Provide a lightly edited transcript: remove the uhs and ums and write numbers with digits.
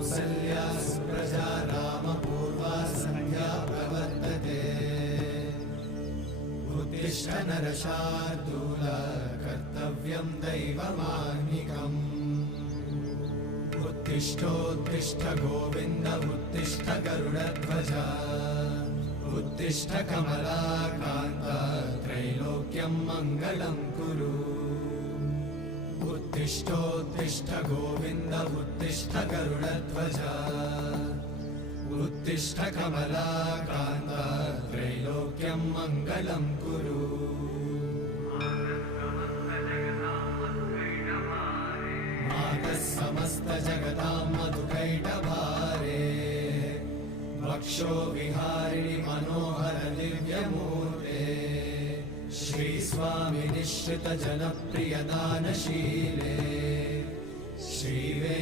कौसल्या सुप्रजा रामपूर्वा सन्ध्या प्रवर्तते उत्तिष्ठ नरशार्दूल कर्तव्यं दैवमाह्निकम् उत्तिष्ठोत्तिष्ठ गोविन्द उत्तिष्ठ गरुडध्वज उत्तिष्ठ कमलाकान्त त्रैलोक्यं मङ्गलं कुरु उत्तिष्ठोत्तिष्ठ गोविन्द उत्तिष्ठ गरुडध्वज उत्तिष्ठ कमलाकान्त त्रैलोक्यं मङ्गलं कुरु मातः समस्त जगतां मधुकैटभारे वक्षो विहारिणि मनोहर दिव्यमूर्ते श्रीस्वामि निश्रित जनप्रिय दानशीले श्रीवे